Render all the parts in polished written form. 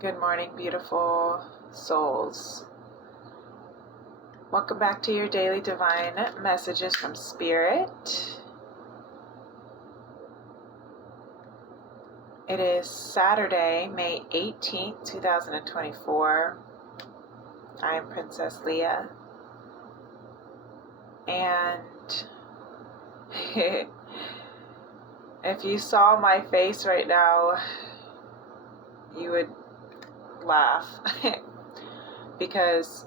Good morning, beautiful souls. Welcome back to your daily divine messages from Spirit. It is Saturday, May 18th, 2024. I am Princess Leah. And if you saw my face right now, you would laugh. Because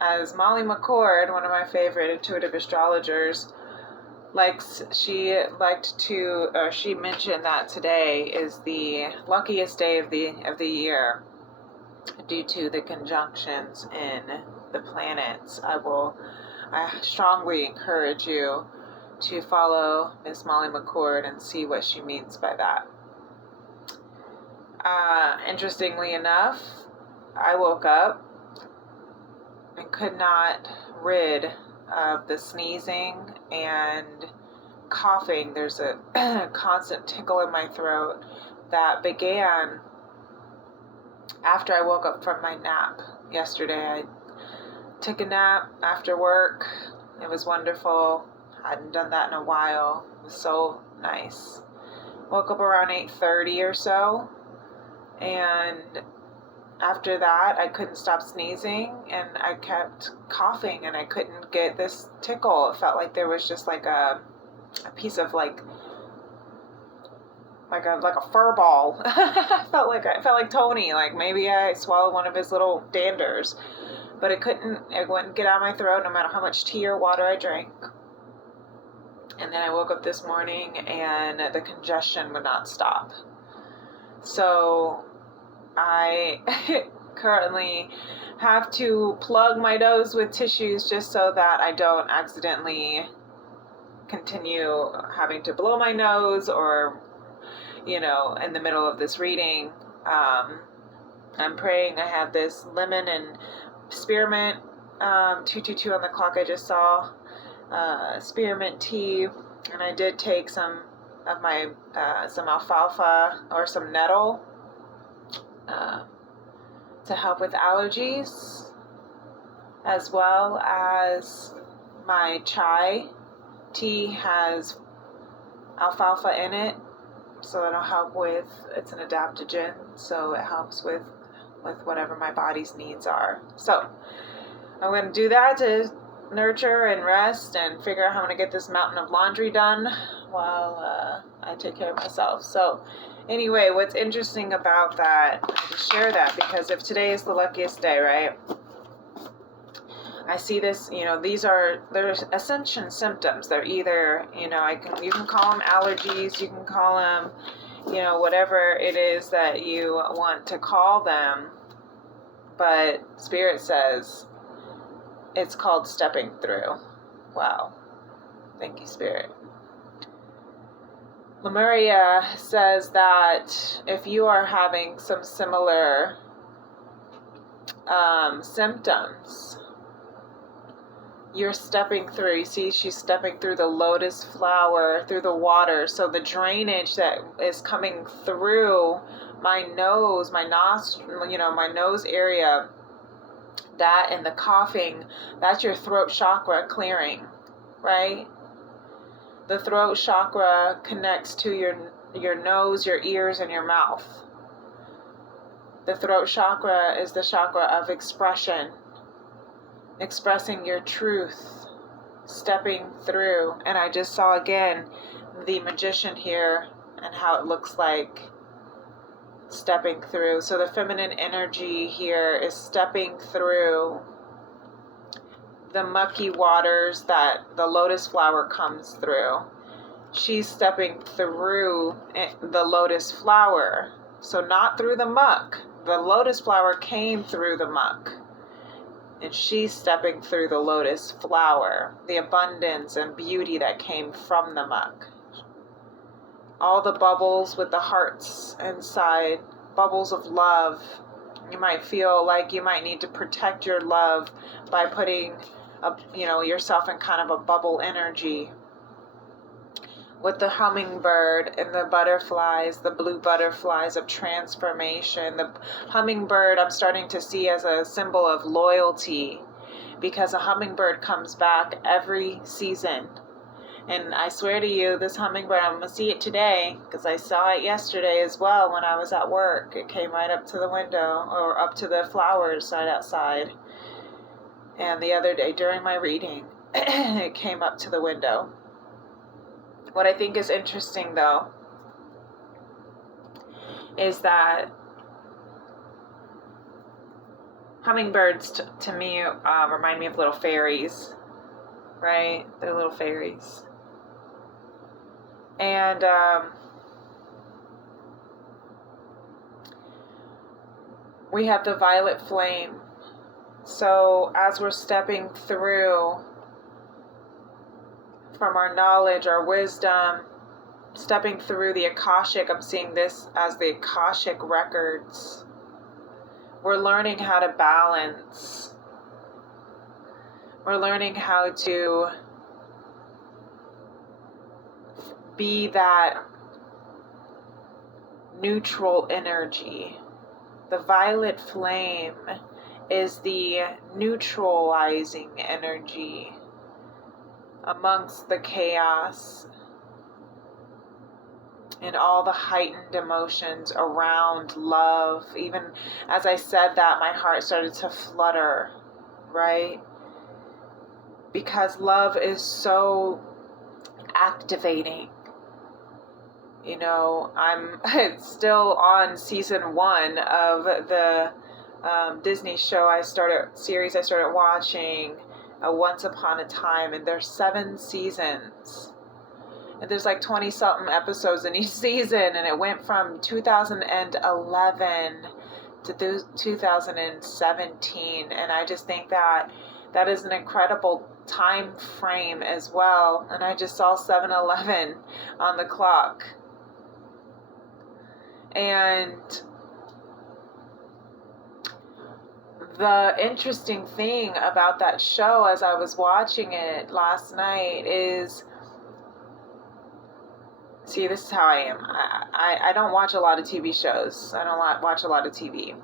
as Molly McCord, one of my favorite intuitive astrologers, she mentioned that today is the luckiest day of the year due to the conjunctions in the planets. I strongly encourage you to follow Miss Molly McCord and see what she means by that. Interestingly enough, I woke up and could not rid of the sneezing and coughing. There's a constant tickle in my throat that began after I woke up from my nap yesterday. I took a nap after work. It was wonderful. Hadn't done that in a while. It was so nice. Woke up around 8:30 or so, and after that, I couldn't stop sneezing, and I kept coughing, and I couldn't get this tickle. It felt like there was just like a piece of like a fur ball. I felt like Tony. Like maybe I swallowed one of his little danders, but it wouldn't get out of my throat no matter how much tea or water I drank. And then I woke up this morning, and the congestion would not stop. So I currently have to plug my nose with tissues just so that I don't accidentally continue having to blow my nose or, in the middle of this reading. I'm praying. I have this lemon and spearmint 222 on the clock I just saw, spearmint tea, and I did take some of my some alfalfa or some nettle to help with allergies, as well as my chai tea has alfalfa in it, so that'll help with, it's an adaptogen, so it helps with whatever my body's needs are. So I'm going to do that to nurture and rest and figure out how I'm going to get this mountain of laundry done while I take care of myself. So anyway, what's interesting about that, I just share that because if today is the luckiest day, right? I see this, there's ascension symptoms. They're either, you can call them allergies, you can call them, whatever it is that you want to call them. But Spirit says it's called stepping through. Wow. Thank you, Spirit. Lemuria says that if you are having some similar symptoms, you're stepping through. You see, she's stepping through the lotus flower, through the water. So the drainage that is coming through my nose, my nostril, my nose area, that and the coughing, that's your throat chakra clearing, right? The throat chakra connects to your nose, your ears, and your mouth. The throat chakra is the chakra of expression. Expressing your truth, stepping through. And I just saw again the magician here and how it looks like stepping through. So the feminine energy here is stepping through the mucky waters that the lotus flower comes through. She's stepping through the lotus flower. So not through the muck. The lotus flower came through the muck. And she's stepping through the lotus flower, the abundance and beauty that came from the muck. All the bubbles with the hearts inside, bubbles of love. You might feel like you might need to protect your love by putting yourself in kind of a bubble energy. with the hummingbird and the butterflies, the blue butterflies of transformation. The hummingbird I'm starting to see as a symbol of loyalty, because a hummingbird comes back every season. And I swear to you, this hummingbird, I'm going to see it today, because I saw it yesterday as well when I was at work. It came right up to the window, or up to the flowers right outside. And the other day during my reading, it came up to the window. What I think is interesting, though, is that hummingbirds, to me, remind me of little fairies, right? They're little fairies. And we have the violet flame. So as we're stepping through from our knowledge, our wisdom, stepping through the Akashic, I'm seeing this as the Akashic records. We're learning how to balance. We're learning how to be that neutral energy. The violet flame is the neutralizing energy amongst the chaos and all the heightened emotions around love. Even as I said that, my heart started to flutter, right? Because love is so activating. You know, I'm still on season 1 of the Disney series I started watching, Once Upon a Time, and there's 7 seasons. And there's like 20 something episodes in each season, and it went from 2011 to 2017, and I just think that is an incredible time frame as well. And I just saw 7-Eleven on the clock. And the interesting thing about that show, as I was watching it last night, is, see, this is how I am. I don't watch a lot of TV shows. I don't watch a lot of TV.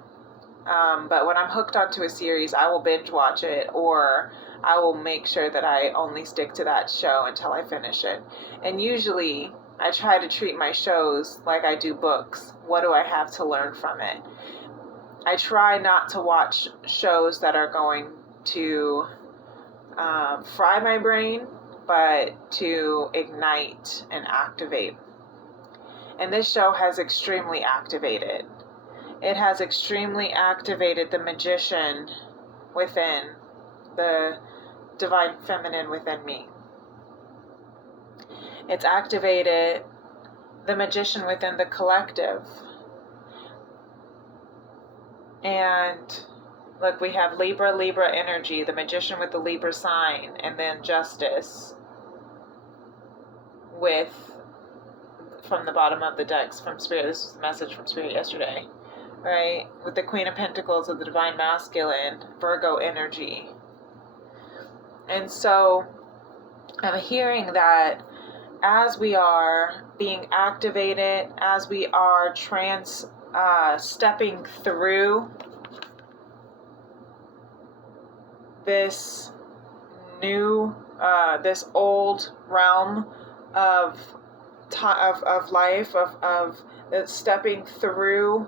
But when I'm hooked onto a series, I will binge watch it, or I will make sure that I only stick to that show until I finish it. And usually I try to treat my shows like I do books. What do I have to learn from it? I try not to watch shows that are going to fry my brain, but to ignite and activate. And this show has extremely activated. It has extremely activated the magician within, the divine feminine within me. It's activated the magician within the collective. And look, we have Libra energy, the magician with the Libra sign, and then justice from the bottom of the decks from Spirit. This was the message from Spirit yesterday, right? With the Queen of Pentacles of the divine masculine, Virgo energy. And so I'm hearing that as we are being activated, as we are stepping through this new, this old realm of life, of stepping through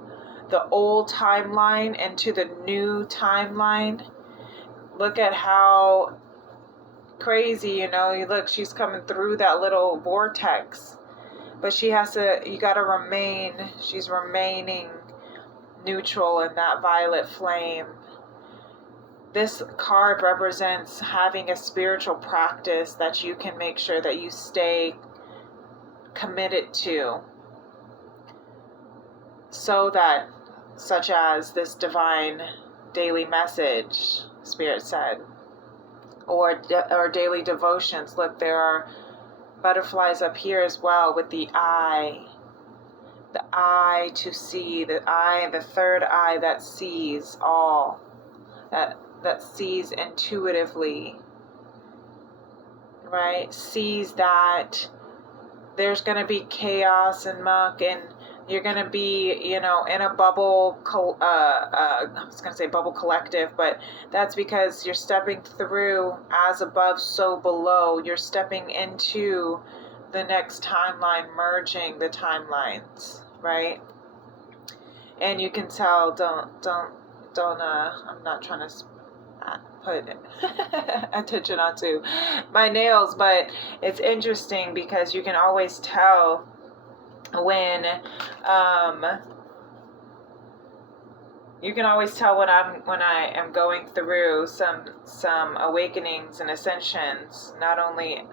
the old timeline into the new timeline. Look at how crazy, you look, she's coming through that little vortex, but she's remaining neutral in that violet flame. This card represents having a spiritual practice that you can make sure that you stay committed to, so that, such as this divine daily message, Spirit said, or daily devotions. Look, there are butterflies up here as well with the eye to see, the third eye that sees all, that sees intuitively, right? Sees that there's going to be chaos and muck, and you're going to be, in a bubble, I was going to say bubble collective, but that's because you're stepping through as above, so below. You're stepping into the next timeline, merging the timelines, right? And you can tell, I'm not trying to put attention onto my nails, but it's interesting because you can always tell when I am going through some awakenings and ascensions, not only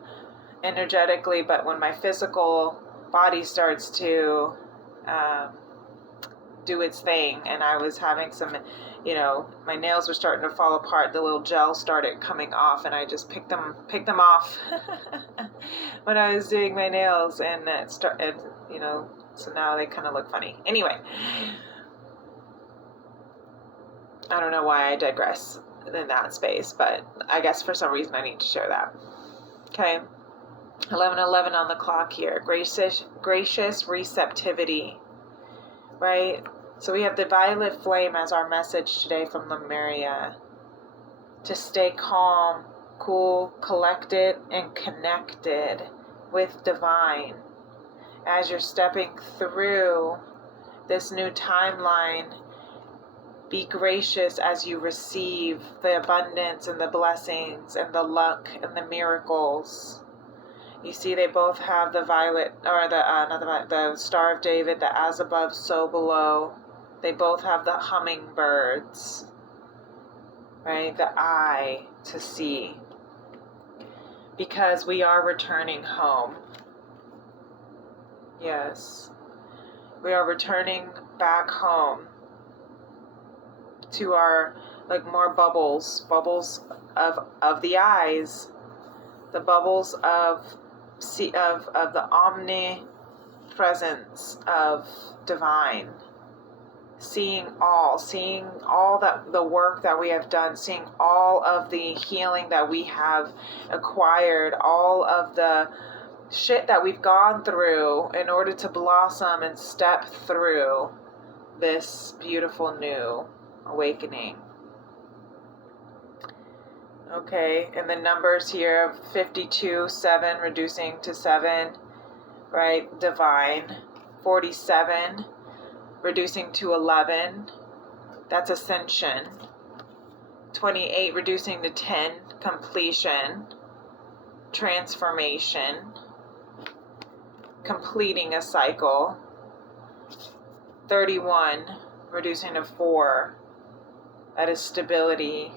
energetically, but when my physical body starts to do its thing. And I was having some, my nails were starting to fall apart. The little gel started coming off, and I just picked them off when I was doing my nails, and it started, so now they kind of look funny. Anyway, I don't know why I digress in that space, but I guess for some reason I need to share that. Okay. 11:11 on the clock here. Gracious receptivity, right? So we have the violet flame as our message today from Lemuria. To stay calm, cool, collected, and connected with divine. As you're stepping through this new timeline, be gracious as you receive the abundance and the blessings and the luck and the miracles. You see, they both have the violet, or the Star of David, the as above, so below. They both have the hummingbirds, right? The eye to see. Because we are returning home. Yes. We are returning back home to our, more bubbles of the eyes, the bubbles of the omnipresence of divine, seeing all that the work that we have done, seeing all of the healing that we have acquired, all of the shit that we've gone through in order to blossom and step through this beautiful new awakening. Okay, and the numbers here of 52, 7, reducing to 7, right? Divine. 47, reducing to 11. That's ascension. 28, reducing to 10, completion. Transformation. Completing a cycle. 31, reducing to 4. That is stability.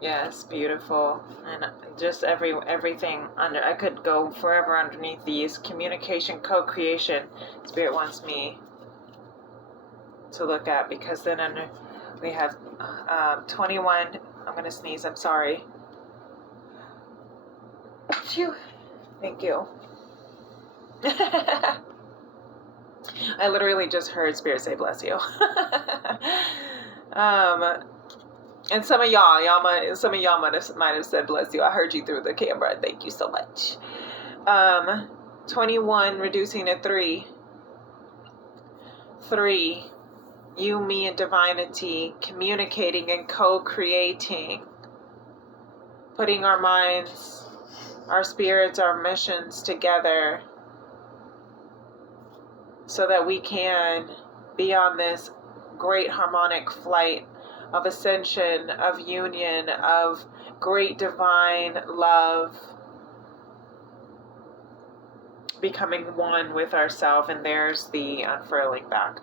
Yes, beautiful. And just everything under. I could go forever underneath these. Communication, co-creation. Spirit wants me to look at, because then under we have 21. I'm going to sneeze. I'm sorry. Phew. Thank you. I literally just heard Spirit say bless you. And some of y'all might have said bless you. I heard you through the camera. Thank you so much. 21, reducing to 3. 3, you, me, and divinity, communicating and co-creating, putting our minds, our spirits, our missions together, so that we can be on this great harmonic flight of ascension, of union, of great divine love, becoming one with ourselves. And there's the unfurling back